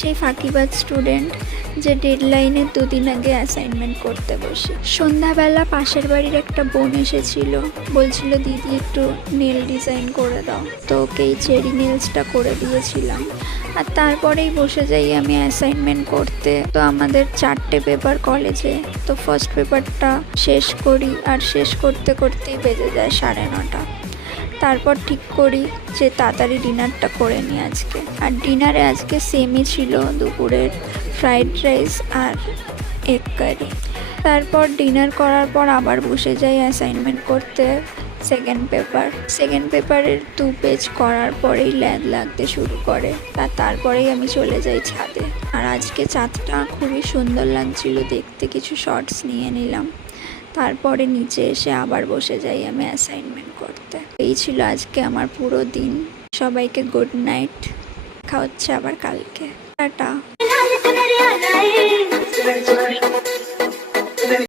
সেই ফাঁকিবাজ স্টুডেন্ট যে ডেডলাইনের 2 দিন আগে অ্যাসাইনমেন্ট করতে বসে। সন্ধ্যাবেলা পাশের বাড়ির একটা বোন এসেছিল, বলছিল দিদি একটু নেল ডিজাইন করে দাও, তো ওকেই চেরি নেলসটা করে দিয়েছিলাম। আর তারপরেই বসে যাই আমি অ্যাসাইনমেন্ট করতে। তো আমাদের 4টে পেপার কলেজে, তো ফার্স্ট পেপারটা শেষ করি, আর শেষ করতে করতেই বেজে যায় 9:30। তারপর ঠিক করি যে তাড়াতাড়ি ডিনারটা করে নিই আজকে। আর ডিনারে আজকে সেমই ছিল, দুপুরের ফ্রাইড রাইস আর এগ কারি। তারপর ডিনার করার পর আবার বসে যাই অ্যাসাইনমেন্ট করতে। সেকেন্ড পেপারের 2 পেজ করার পরেই ল্যাদ লাগতে শুরু করে, তারপরেই আমি চলে যাই ছাদে। আর আজকে চাঁদটা খুবই সুন্দর লাগছিল দেখতে, কিছু শর্টস নিয়ে নিলাম। তারপরে নিচে এসে আবার বসে যাই আমি অ্যাসাইনমেন্ট করতে। এই ছিল আজকে আমার পুরো দিন। সবাইকে গুড নাইট, দেখা হচ্ছে আবার কালকে, টাটা।